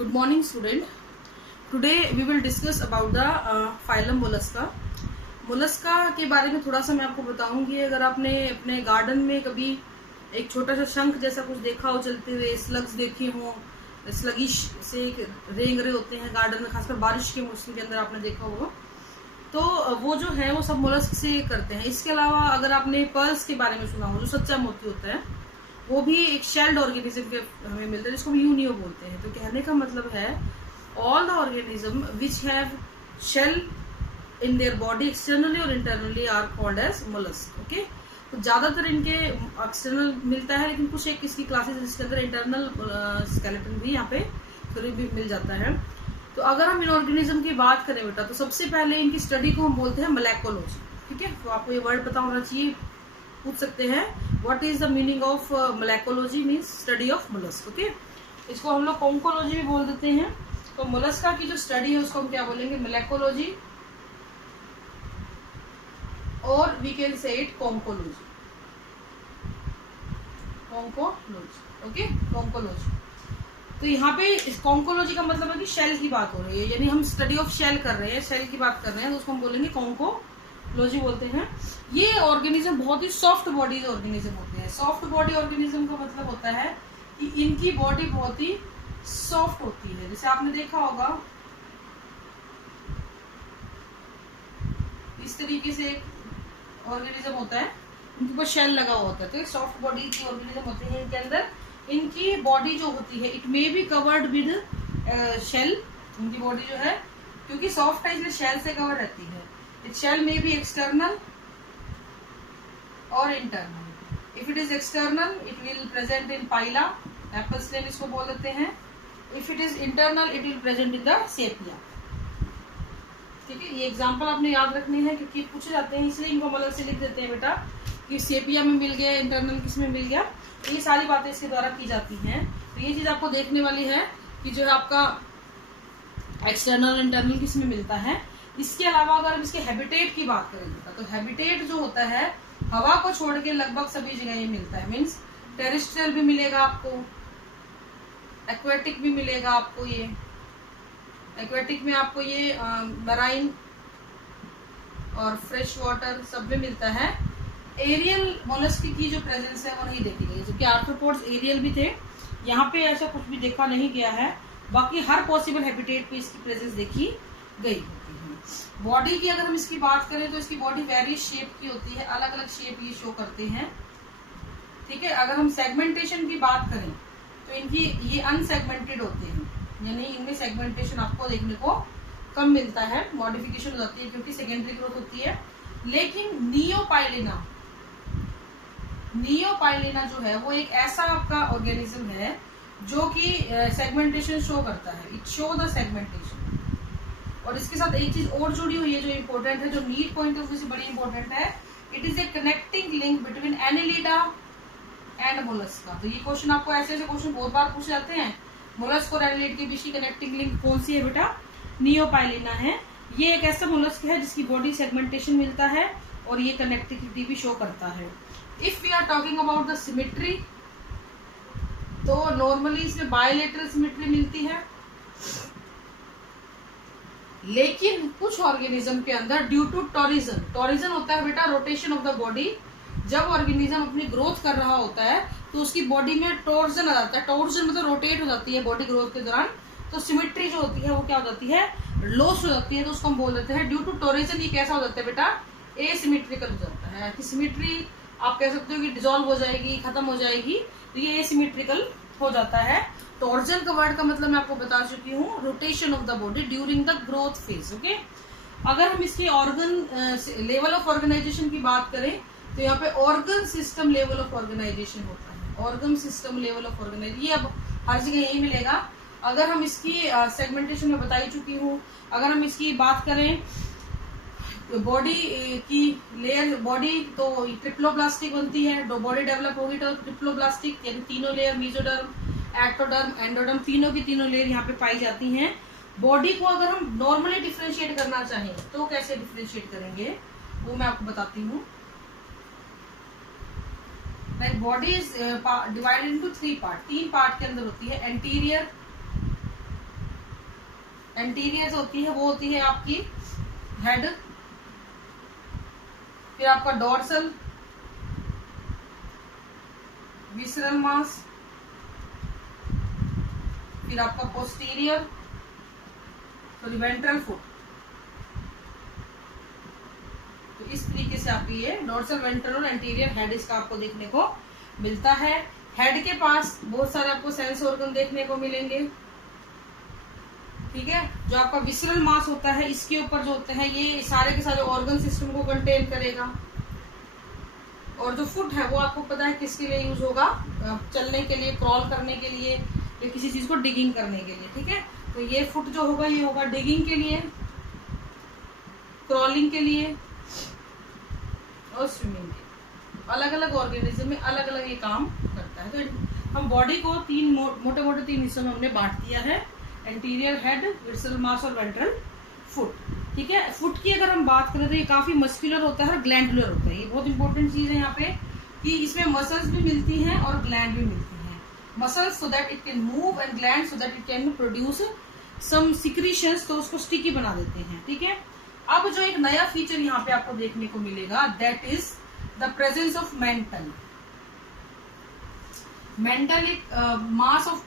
Good morning, student. Today we will discuss about the phylum mollusca. Mollusca के बारे में थोड़ा सा मैं आपको बताऊंगी। अगर आपने अपने गार्डन में कभी एक छोटा सा शंख जैसा कुछ देखा हो चलते हुए, स्लग्स देखे हो, स्लगिश से रेंग रहे होते हैं गार्डन में, खासकर बारिश के मौसम के अंदर आपने देखा हो, तो वो जो है वो सब मोलस्क से करते हैं। इसके अलावा अगर आपने पर्ल्स के बारे में सुना हो, जो सच्चा मोती होता है, वो भी एक शेल्ड ऑर्गेनिज्म के हमें मिलता है, जिसको यूनियो बोलते हैं। तो कहने का मतलब है all the organism which have shell in their body externally और internally are called as mollusc. Okay, तो ज्यादातर इनके एक्सटर्नल मिलता है, लेकिन कुछ एक इसकी क्लासेस जिसके अंदर इंटरनल स्केलेटन भी यहाँ पे थोड़ी भी मिल जाता है। तो अगर हम इन ऑर्गेनिज्म की बात करें बेटा, तो सबसे पहले इनकी स्टडी को हम बोलते हैं मोलेकोलॉजी। ठीक है, तो आपको ये वर्ड पता होना चाहिए। पूछ सकते हैं what is the meaning of malacology, means study of mollusc. Okay, इसको हम लोग कॉन्कोलॉजी भी बोल देते हैं। तो मोलस्का की जो स्टडी है उसको हम क्या बोलेंगे, मोलेकोलॉजी, और we can say it conchology. Conchology, okay, conchology. तो यहाँ पे कॉन्कोलॉजी का मतलब है कि शेल की बात हो रही है, यानी हम स्टडी ऑफ शेल कर रहे हैं, शेल की बात कर रहे हैं, तो उसको हम बोलेंगे कॉन्कोलॉजी बोलते हैं। ये ऑर्गेनिज्म बहुत ही सॉफ्ट बॉडी ऑर्गेनिज्म होते हैं। सॉफ्ट बॉडी ऑर्गेनिज्म का मतलब होता है कि इनकी बॉडी बहुत ही सॉफ्ट होती है। जैसे आपने देखा होगा इस तरीके से एक ऑर्गेनिज्म होता है, उनके ऊपर शेल लगा हुआ होता है। तो सॉफ्ट बॉडी की ऑर्गेनिज्म होते हैं, इनके अंदर इनकी बॉडी जो होती है it may be covered with shell. इनकी बॉडी जो है क्योंकि सॉफ्ट है इसलिए शेल से कवर रहती है। It shell may be external और internal. If it is external it will present in Pila, apple स्लेम इसको बोल देते हैं। If it is internal it will present in the Sepia. ठीक है, ये एग्जांपल आपने याद रखने हैं क्योंकि पूछे जाते हैं, इसलिए इनको अलग से लिख देते हैं बेटा कि सेपिया में मिल गया, इंटरनल किस में मिल गया। तो ये सारी बातें इसके द्वारा की जाती हैं। तो ये चीज आपको देखने वाली है कि जो है आपका एक्सटर्नल और इंटरनल किस में मिलता है। इसके अलावा अगर हम इसके हैबिटेट की बात करें बेटा, तो हैबिटेट जो होता है हवा को छोड़ के लगभग सभी जगह ये मिलता है। मीन्स टेरेस्ट्रियल भी मिलेगा आपको, एक्वेटिक भी मिलेगा आपको। ये एक्वेटिक में आपको ये मराइन और फ्रेश वाटर सब में मिलता है। एरियल मोलस्क की जो प्रेजेंस है वो नहीं देखी गई, जबकि आर्थ्रोपोड्स एरियल भी थे। यहाँ पे ऐसा कुछ भी देखा नहीं गया है। बाकी हर पॉसिबल हैबिटेट पे इसकी प्रेजेंस देखी गई होती है। बॉडी की अगर हम इसकी बात करें तो इसकी बॉडी वेरियस शेप की होती है, अलग अलग शेप ये शो करते हैं। ठीक है, अगर हम सेगमेंटेशन की बात करें तो इनकी ये अनसेगमेंटेड होते हैं, यानी इनमें सेगमेंटेशन आपको देखने को कम मिलता है, मॉडिफिकेशन हो जाती है क्योंकि सेकेंडरी ग्रोथ होती है। लेकिन नियोपाइलिना जो है वो एक ऐसा आपका ऑर्गेनिज्म है जो कि सेगमेंटेशन शो करता है। It show the segmentation. और इसके साथ एक चीज और जुड़ी हुई है जो इम्पोर्टेंट है, जो नीड पॉइंट ऑफ व्यू से बड़ी इंपॉर्टेंट है। It is a connecting link between Annelida and Mollusca. तो ये क्वेश्चन आपको ऐसे क्वेश्चन बहुत बार पूछे जाते हैं। मोलस्क और एनिलिड के बीच की कनेक्टिंग लिंक कौन सी है बेटा? नियोपाइलिना है। ये एक ऐसा मोलस्क है जिसकी बॉडी सेगमेंटेशन मिलता है और ये कनेक्टिविटी भी शो करता है। If we are talking about the symmetry, तो नॉर्मली इसमें बायलेटरल सिमेट्री मिलती है, लेकिन कुछ ऑर्गेनिज्म के अंदर ड्यू टू टोरिजन, टोरिजन होता है बेटा रोटेशन ऑफ द बॉडी। जब ऑर्गेनिज्म अपनी ग्रोथ कर रहा होता है तो उसकी बॉडी में टोर्जन आ जाता है। टोर्जन मतलब रोटेट हो जाती है बॉडी ग्रोथ के दौरान, तो सिमेट्री जो होती है वो क्या हो जाती है, लॉस हो जाती है। तो उसको हम बोल देते हैं ड्यू टू टोरिजन। ये कैसा हो जाता है बेटा? एसिमेट्रिकल हो जाता है। कि सिमेट्री आप कह सकते हो कि डिसॉल्व हो जाएगी, खत्म हो जाएगी, तो ये एसिमेट्रिकल हो जाता है। टॉर्जन का वर्ड का मतलब मैं आपको बता चुकी हूँ, rotation of the body during the growth phase. Okay, अगर हम इसकी ऑर्गन लेवल ऑफ ऑर्गेनाइजेशन की बात करें तो यहाँ पे organ system level of organisation होता है। Organ system level of organisation ये अब हर जगह यही मिलेगा। अगर हम इसकी सेगमेंटेशन में बताई चुकी हूँ। अगर हम इसकी बात करें बॉडी की लेयर, बॉडी तो ट्रिप्लोब्लास्टिक बनती है। बॉडी डेवलप होगी तो ट्रिप्लोब्लास्टिक, यानी तीनों लेयर, मेसोडर्म, एक्टोडर्म, एंडोडर्म, तीनों की तीनों लेयर यहाँ पे पाई जाती हैं। बॉडी को अगर हम नॉर्मली डिफरेंशिएट करना चाहें तो कैसे डिफरेंशिएट करेंगे वो मैं आपको बताती हूँ। Like body is divided into 3 part, 3 part के अंदर होती है। एंटीरियर, एंटीरियर होती है वो होती है आपकी हेड, फिर आपका डोर्सल, विसरल मास, फिर आपका पोस्टीरियर सॉरी वेंट्रल फुट। तो इस तरीके से आपकी ये डोर्सल, वेंट्रल और एंटीरियर हेड इसका आपको देखने को मिलता है। हेड के पास बहुत सारे आपको सेंस ऑर्गन देखने को मिलेंगे, ठीक है। जो आपका विसरल मास होता है इसके ऊपर जो होते हैं ये सारे के सारे ऑर्गन सिस्टम को कंटेन करेगा। और जो फुट है वो आपको पता है किसके लिए यूज होगा, चलने के लिए, क्रॉल करने के लिए या किसी चीज को डिगिंग करने के लिए, ठीक है। तो ये फुट जो होगा ये होगा डिगिंग के लिए, क्रॉलिंग के लिए और स्विमिंग के लिए। अलग अलग ऑर्गेनिज्म में अलग अलग ये काम करता है। तो हम बॉडी को तीन मोटे मोटे तीन हिस्सों में हमने बांट दिया है, एंटीरियर हेड, विसरल मास और वेंट्रल फुट, ठीक है। फुट की अगर हम बात करें तो ये काफी मस्कुलर होता है और ग्लैंडुलर होता है। ये बहुत इंपॉर्टेंट चीज है यहाँ पे कि इसमें मसल्स भी मिलती हैं और ग्लैंड भी मिलती हैं। Muscles so that it can move and gland so that it can produce some secretions, तो उसको स्टिकी बना देते हैं, ठीक है। अब जो एक नया फीचर यहाँ पे आपको देखने को मिलेगा that is the presence of mental. Mental एक मास ऑफ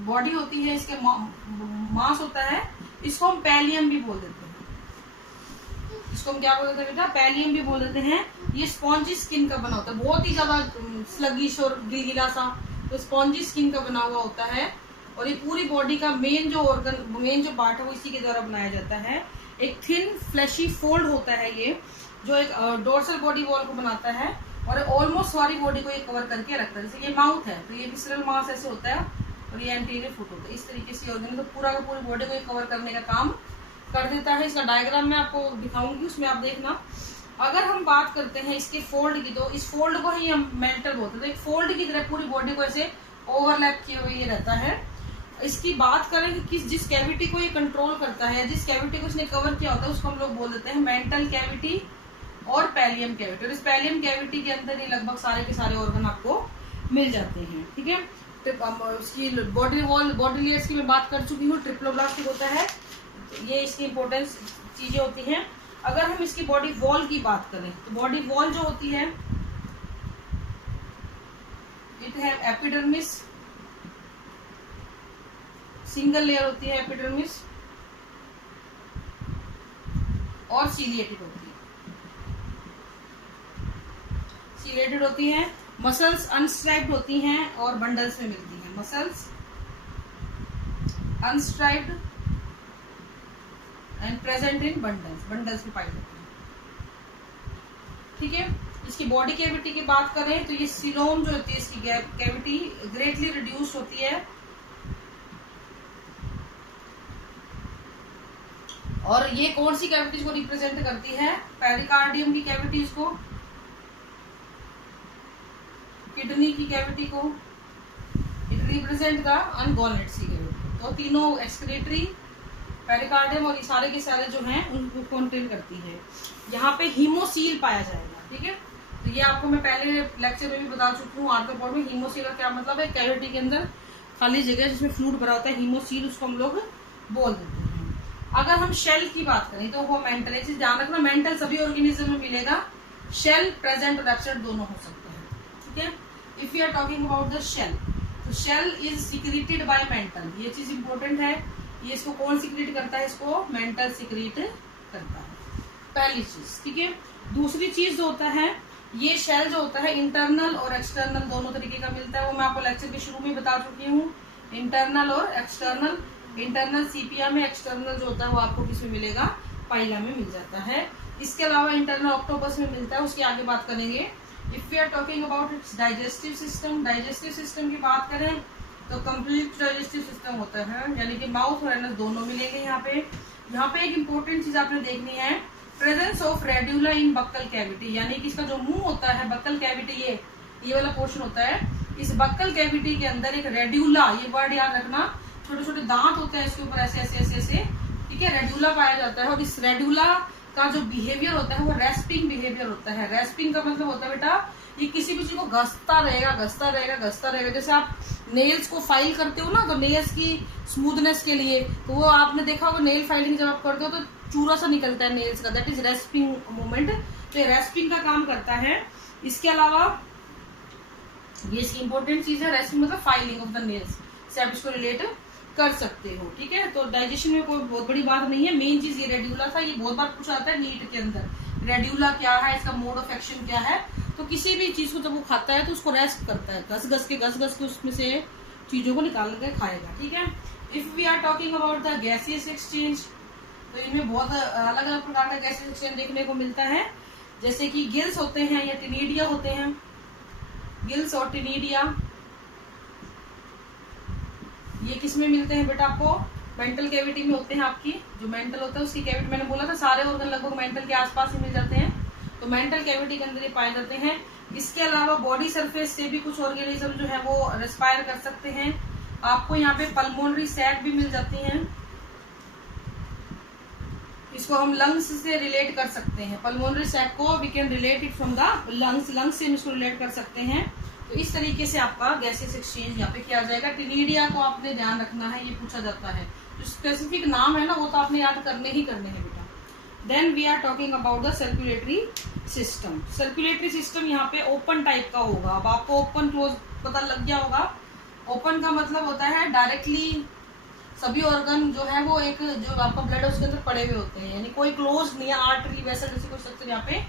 बॉडी होती है, इसके मास होता है, इसको हम पैलियम भी बोल देते हैं। इसको हम क्या बोल देते हैं बेटा, पैलियम भी बोल देते हैं। ये स्पॉन्जी स्किन का बना होता है, बहुत ही ज्यादा स्लगिश और गिलगिला सा, तो स्पॉन्जी स्किन का बना हुआ होता है। और ये पूरी बॉडी का मेन जो ऑर्गन, मेन जो पार्ट है वो इसी के द्वारा बनाया जाता है। एक थिन फ्लैशी फोल्ड होता है ये, जो एक डोर्सल बॉडी वॉल को बनाता है और ऑलमोस्ट सारी बॉडी को ये कवर करके रखता है। जैसे ये माउथ है तो ये विसरल मास ऐसे होता है और ये एंटीरियर फुट होता है। इस तरीके से ऑर्गन तो पूरा का पूरी बॉडी को ये कवर करने का काम कर देता है। इसका डायग्राम मैं आपको दिखाऊंगी, उसमें आप देखना। अगर हम बात करते हैं इसके फोल्ड की, तो इस फोल्ड को ही हम मेंटल बोलते हैं। तो एक फोल्ड की तरह पूरी बॉडी को ऐसे ओवरलैप किए हुए ये रहता है। इसकी बात करें कि किस जिस कैविटी को ये कंट्रोल करता है, जिस कैविटी को इसने कवर किया होता है, उसको हम लोग बोल देते हैं मेंटल कैविटी और पैलियम कैविटी। और इस पैलियम कैविटी के अंदर ही लगभग सारे के सारे ऑर्गन आपको मिल जाते हैं, ठीक है। उसकी बॉडी वॉल, बॉडी लेयर्स की मैं बात कर चुकी हूँ। ट्रिप्लोब्लास्ट होता है, ये इसकी इंपॉर्टेंस चीजें होती हैं। अगर हम इसकी बॉडी वॉल की बात करें तो बॉडी वॉल जो होती है इट है एपिडर्मिस, सिंगल लेयर होती है एपिडर्मिस, और सीलिएटेड होती है। सीलिएटेड होती है। मसल्स अनस्ट्राइप्ड होती हैं और बंडल्स में मिलती हैं। Muscles unstriped and present in bundles, bundles में पाई जाती है, ठीक है। इसकी बॉडी कैविटी की बात करें तो ये सीलोम जो होती है, इसकी कैविटी ग्रेटली रिड्यूस होती है। और ये कौन सी कैविटीज को रिप्रेजेंट करती है, पेरिकार्डियम की कैविटीज को, किडनी की कैविटी को, इट रिप्रेजेंट द अनगॉनेट्स की कैविटी। तो तीनों एक्सक्रीटरी, पेरिकार्डियम और ये सारे के सारे जो हैं उनको कंटेन करती है। यहाँ पे हीमोसील पाया जाएगा, ठीक है। तो ये आपको मैं पहले लेक्चर में भी बता चुकी हूँ आर्थ्रोपोड में। हीमोसील का क्या मतलब है, कैविटी के अंदर खाली जगह जिसमें फ्लूइड भरा होता है, हीमोसील उसको हम लोग बोल देते हैं। अगर हम शेल की बात करें तो वो मेंटल, एक चीज ध्यान रखना, मेंटल सभी ऑर्गेनिज्म में मिलेगा। शेल प्रेजेंट और एब्सेंट दोनों हो सकते हैं, ठीक है। If you are talking about the shell, तो shell is secreted by mantle. ये चीज इंपॉर्टेंट है। ये इसको कौन सिक्रीट करता है, इसको मेंटल सिक्रीट करता है, पहली चीज, ठीक है। दूसरी चीज जो होता है, ये शेल जो होता है इंटरनल और एक्सटर्नल दोनों तरीके का मिलता है। वो मैं आपको लेक्चर के शुरू में बता चुकी हूँ, इंटरनल और एक्सटर्नल। इंटरनल सीपिया में, एक्सटर्नल जो होता है वो आपको किसमें मिलेगा, पाइला में मिल जाता है। इसके अलावा इंटरनल ऑक्टोपस में मिलता है, उसकी आगे बात करेंगे। If you are talking about its digestive system, digestive system की बात करें तो कंप्लीट डाइजेस्टिव सिस्टम होता है, यानी कि माउथ और एनस दोनों मिलेंगे यहाँ पे। यहाँ पे एक इंपॉर्टेंट चीज आपने देखनी है, presence of radula in buccal cavity, यानी कि इसका जो मुंह होता है, बक्कल कैविटी, ये वाला पोर्शन होता है। इस बक्कल कैविटी के अंदर एक रेड्यूला, ये वर्ड याद रखना, छोटे छोटे दांत होते हैं इसके ऊपर ऐसे ऐसे ऐसे ऐसे, ठीक है। रेड्यूला पाया जाता है और इस रेड्यूला का जो बिहेवियर होता है वो रेस्पिंग बिहेवियर होता है। रेस्पिंग का मतलब होता है बेटा ये किसी भी चीज को घसता रहेगा घसता रहेगा घसता रहेगा। जैसे आप नेल्स को फाइल करते हो ना, तो नेल्स की स्मूथनेस के लिए, तो वो आपने देखा होगा नेल फाइलिंग जब आप करते हो तो चूरा सा निकलता है नेल्स का, दैट इज रेस्पिंग मूवमेंट। तो ये रेस्पिंग का काम करता है। इसके अलावा ये इसकी इंपॉर्टेंट चीज है, रेस्पिंग मतलब फाइलिंग ऑफ द नेल्स से आप इसको रिलेट कर सकते हो। ठीक है, तो डाइजेशन में कोई बहुत बड़ी बात नहीं है। मेन चीज ये रेड्यूला था, ये बहुत बार पूछा जाता है नीट के अंदर, रेड्यूला क्या है, इसका मोड ऑफ एक्शन क्या है। तो किसी भी चीज को जब वो खाता है तो उसको रेस्ट करता है, घस घस के उसमें से चीजों को निकाल के खाएगा। ठीक है, if we are talking about the gaseous exchange, तो इनमें बहुत अलग अलग प्रकार का गैसियस एक्सचेंज देखने को मिलता है। जैसे कि गिल्स होते हैं या टिनिडिया होते हैं, गिल्स और टिनिडिया ये किस में मिलते हैं बेटा? आपको मेंटल कैविटी में होते हैं। आपकी जो मेंटल होता है उसकी कैविटी, मैंने बोला था सारे ऑर्गन लगभग मेंटल के आसपास ही मिल जाते हैं, तो मेंटल कैविटी के अंदर ये पाए जाते हैं। इसके अलावा बॉडी सरफेस से भी कुछ ऑर्गेनिज्म जो है वो रेस्पायर कर सकते हैं। आपको यहाँ पे पल्मोनरी सैक भी मिल जाती हैं, इसको हम लंग्स से रिलेट कर सकते हैं। पल्मोनरी सैक को we can relate it from the lungs से हम इसको रिलेट कर सकते हैं। तो इस तरीके से आपका गैसेस एक्सचेंज यहाँ पे किया जाएगा। टिनिडिया को आपने ध्यान रखना है, ये पूछा जाता है। जो स्पेसिफिक नाम है ना वो तो आपने याद करने ही करने हैं बेटा। Then we are talking about the circulatory system. Circulatory system यहाँ पे ओपन टाइप का होगा। अब आपको ओपन क्लोज पता लग गया होगा। ओपन का मतलब होता है डायरेक्टली सभी ऑर्गन जो है वो एक जो आपका ब्लड है उसके अंदर पड़े हुए होते हैं, यानी कोई क्लोज नहीं है, आर्टरी वैसा जैसे कोई स्ट्रक्चर यहाँ पे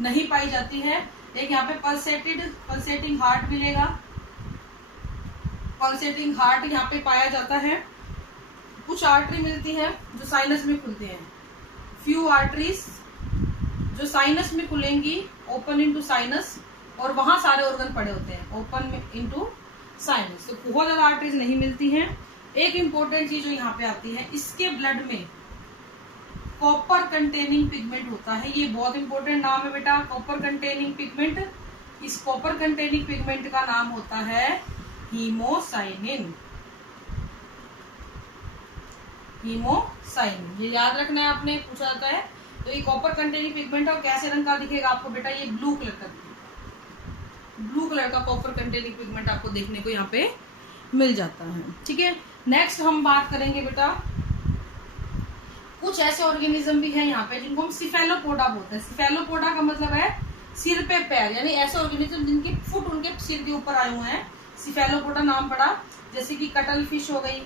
नहीं पाई जाती है। एक यहाँ पे पल्सेटिंग हार्ट मिलेगा, पल्सेटिंग हार्ट यहाँ पे पाया जाता है। कुछ आर्टरी मिलती है जो साइनस में खुलते हैं, फ्यू आर्टरीज जो साइनस में खुलेंगी, ओपन इनटू साइनस, और वहां सारे ऑर्गन पड़े होते हैं, ओपन इनटू साइनस। तो बहुत ज्यादा आर्टरीज नहीं मिलती हैं। एक इंपॉर्टेंट चीज जो यहाँ पे आती है, इसके ब्लड में कॉपर कंटेनिंग पिगमेंट होता है। ये बहुत इंपॉर्टेंट नाम है बेटा, कॉपर कंटेनिंग पिगमेंट। इस कॉपर कंटेनिंग पिगमेंट का नाम होता है हीमोसाइनिन। हीमोसाइनिन ये याद रखना है, आपने पूछा जाता है। तो ये कॉपर कंटेनिंग पिगमेंट और कैसे रंग का दिखेगा आपको बेटा? ये ब्लू कलर का दिखेगा। ब्लू कलर का कॉपर कंटेनिंग पिगमेंट आपको देखने को यहाँ पे मिल जाता है। ठीक है, नेक्स्ट हम बात करेंगे बेटा, कुछ ऐसे ऑर्गेनिज्म भी हैं यहाँ पे जिनको हम सिफेलोपोडा बोलते हैं। सिफेलोपोडा का मतलब है सिर पे पैर, यानी ऐसे ऑर्गेनिज्म जिनके फुट उनके सिर के ऊपर आए हुए हैं, सिफेलोपोडा नाम पड़ा। जैसे कि कटल फिश हो गई,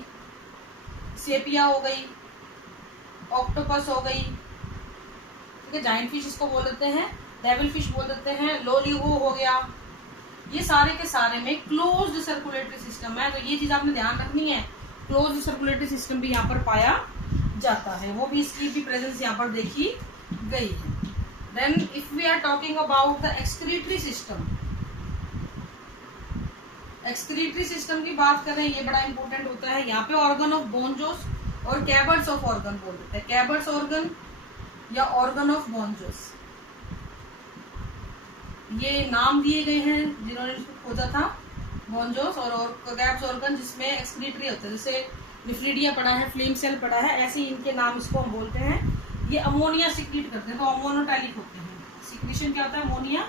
सेपिया हो गई, ऑक्टोपस हो गई, ठीक है, जाइंट फिश इसको बोल देते हैं, डेविल फिश बोल देते हैं, लोलिगो हो गया। ये सारे के सारे में क्लोज्ड सर्कुलेटरी सिस्टम है, तो ये चीज आपने ध्यान रखनी है। क्लोज्ड सर्कुलेटरी सिस्टम भी यहाँ पर पाया जाता है, वो भी इसकी भी प्रेजेंस यहाँ पर देखी गई है। Then if we are talking about the excretory system, excretory system की बात करें, ये बड़ा इंपॉर्टेंट होता है। यहाँ पे ऑर्गन ऑफ बोनजोस और कैबर्ड्स ऑफ ऑर्गन बोल देते हैं, कैबर्ड्स ऑर्गन या ऑर्गन ऑफ बोनजोस, ये नाम दिए गए हैं जिन्होंने इसको खोजा था। बोनजोस और कैब्स ऑर्गन जिसमें एक्सक्रीटरी होता है, जैसे निफ्लिडिया पड़ा है, फ्लेम सेल पड़ा है, ऐसे ही इनके नाम इसको हम बोलते हैं। ये अमोनिया सिक्रीट करते हैं, तो अमोनोटैलिक होते हैं। सिक्रीशन क्या होता है? अमोनिया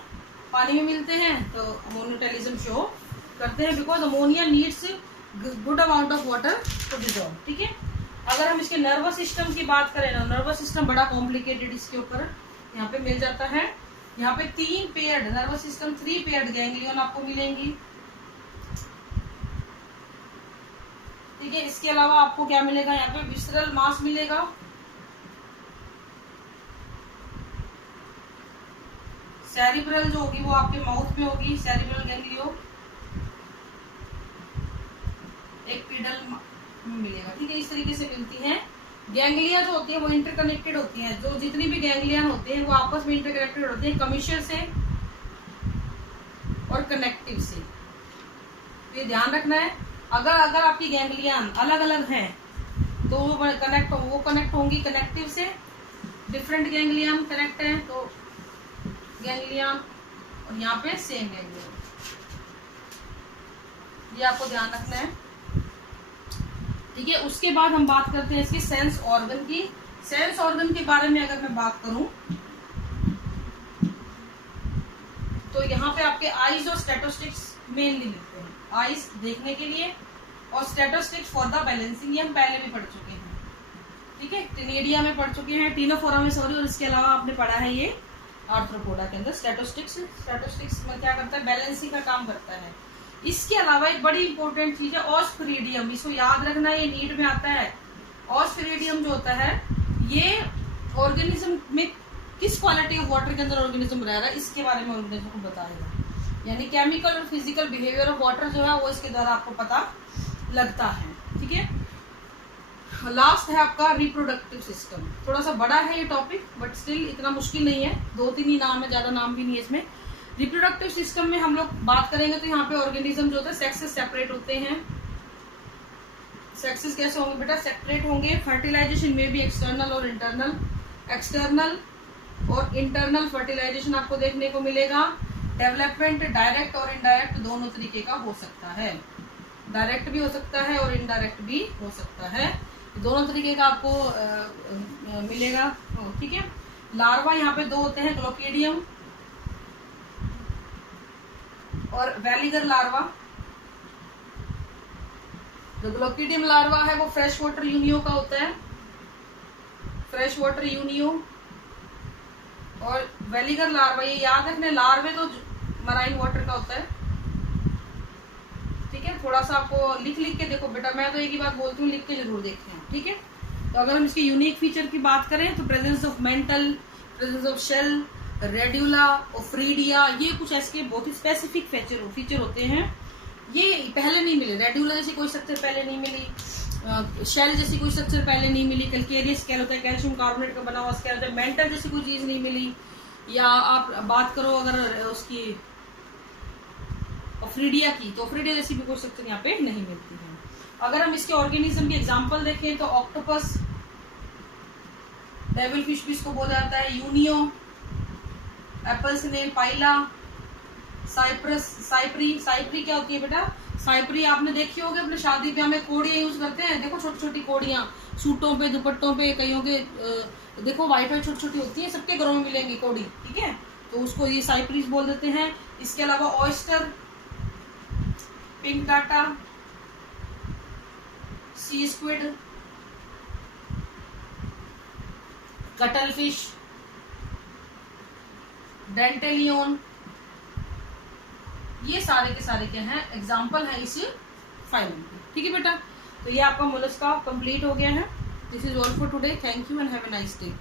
पानी में मिलते हैं तो अमोनोटैलिज्म शो करते हैं, because ammonia needs good amount of water to dissolve. ठीक है, अगर हम इसके नर्वस सिस्टम की बात करें ना, नर्वस सिस्टम बड़ा कॉम्प्लिकेटेड इसके ऊपर यहाँ पे मिल जाता है। यहाँ पे 3 paired nervous system, 3 paired ganglion आपको मिलेंगी। ठीक है, इसके अलावा आपको क्या मिलेगा? यहाँ पे विसरल मास मिलेगा, सेरिब्रल जो होगी वो आपके माउथ में होगी, सेरिब्रल गैंग्लियो एक पीडल मिलेगा। ठीक है, इस तरीके से मिलती हैं। गैंग्लिया जो होती है वो इंटरकनेक्टेड होती हैं, जो जितनी भी गैंग्लियन होते हैं वो आपस में इंटरकनेक्टेड होते हैं, कमीशर से और कनेक्टिव से। तो ये ध्यान रखना है, अगर आपकी गैंग्लियन अलग अलग हैं तो वो कनेक्ट होंगी कनेक्टिव से। डिफरेंट गैंग्लियन कनेक्ट है तो गैंग्लियन, और यहाँ पे सेम गैंग्लियन, ये आपको ध्यान रखना है। ठीक है, उसके बाद हम बात करते हैं इसके सेंस ऑर्गन की। सेंस ऑर्गन के बारे में अगर मैं बात करूं तो यहाँ पे आपके आईज और स्टेटोस्टिक्स मेनली मिलते हैं, आईज देखने के लिए और स्टेटोस्टिक्स फॉर द बैलेंसिंग, ये हम पहले भी पढ़ चुके हैं, ठीक है, टिनेडिया में पढ़ चुके हैं, टीनोफोरा में सॉरी, और इसके अलावा आपने पढ़ा है ये आर्थ्रोपोडा के अंदर स्टेटोस्टिक्स में क्या करता है, बैलेंसिंग का काम करता है। इसके अलावा एक बड़ी इंपॉर्टेंट चीज है ऑस्फिरिडियम, इसको याद रखना, ये नीट में आता है। ऑस्फिरिडियम जो होता है ये ऑर्गेनिज्म में किस क्वालिटी ऑफ वाटर के अंदर ऑर्गेनिज्म रह रहा है इसके बारे में ऑर्गेनिज्म को बताएगा, यानी केमिकल और फिजिकल बिहेवियर ऑफ वाटर जो है वो इसके द्वारा आपको पता लगता है, ठीक है। लास्ट है आपका रिप्रोडक्टिव सिस्टम, थोड़ा सा बड़ा है ये टॉपिक बट स्टिल इतना मुश्किल नहीं है, 2-3 ही नाम है, ज्यादा नाम भी नहीं है इसमें। रिप्रोडक्टिव सिस्टम में हम लोग बात करेंगे तो यहाँ पे ऑर्गेनिज्म जो होता है सेक्सेस सेपरेट होते हैं। सेक्सेस कैसे होंगे बेटा, सेपरेट होंगे। फर्टिलाइजेशन में भी एक्सटर्नल और इंटरनल, एक्सटर्नल और इंटरनल फर्टिलाइजेशन आपको देखने को मिलेगा। डेवलपमेंट डायरेक्ट और इनडायरेक्ट दोनों तरीके का हो सकता है, डायरेक्ट भी हो सकता है और इनडायरेक्ट भी हो सकता है, दोनों तरीके का आपको मिलेगा, ठीक है। लार्वा यहाँ पे 2 होते हैं, ग्लोकेडियम और वेलिगर लार्वा। जो ग्लोकेडियम लार्वा है वो फ्रेश वाटर यूनियो का होता है, फ्रेश वाटर यूनियो, और वेलिगर लार्वा, ये याद रखने, लार्वे तो मराइन वाटर का होता है, ठीक है। थोड़ा सा आपको लिख के देखो बेटा, मैं तो एक ही बात बोलती हूँ, लिख के जरूर देखें, ठीक है। तो अगर हम इसके यूनिक फीचर की बात करें तो presence of mantle, presence of shell, radula, osphradia, ये कुछ ऐसे बहुत ही स्पेसिफिक फीचर होते हैं, ये पहले नहीं मिले। रेड्यूला जैसी कोई स्ट्रक्चर पहले नहीं मिली, शेल जैसी कोई स्ट्रक्चर पहले नहीं मिली, कैलकेरियस स्केल होता है, कैल्शियम कार्बोनेट का बना हुआ स्केल होता है, मेंटल जैसी कोई चीज नहीं मिली। या आप बात करो अगर उसकी ओफ्रीडिया की, तो ओफ्रीडिया जैसी भी कोई स्ट्रक्चर यहाँ पे नहीं मिलती है। अगर हम इसके ऑर्गेनिज्म की एग्जांपल देखें तो ऑक्टोपस, डेविल फिश भी इसको बोला जाता है, यूनियो, एप्पल स्नेल, पाइला, साइप्रस, साइप्री क्या होती है बेटा, साइप्री आपने देखी होगी अपने शादी ब्याह में, कोड़ियां यूज करते हैं, देखो छोटी छोटी कोड़ियां सूटों पे, दुपट्टों पे, कईयों के देखो व्हाइट छोटी छोटी होती है, सबके घरों में मिलेंगी कोड़ी, ठीक है, तो उसको ये साइप्रीज बोल देते हैं। इसके अलावा ऑयस्टर, पिंक डाटा, सी स्क्विड, कटल फिश, डेंटेलियन, ये सारे के सारे क्या हैं, एग्जाम्पल है इस फाइलम के, ठीक है बेटा। तो ये आपका मोलस्का कंप्लीट हो गया है। This is all for today, thank you and have a nice day.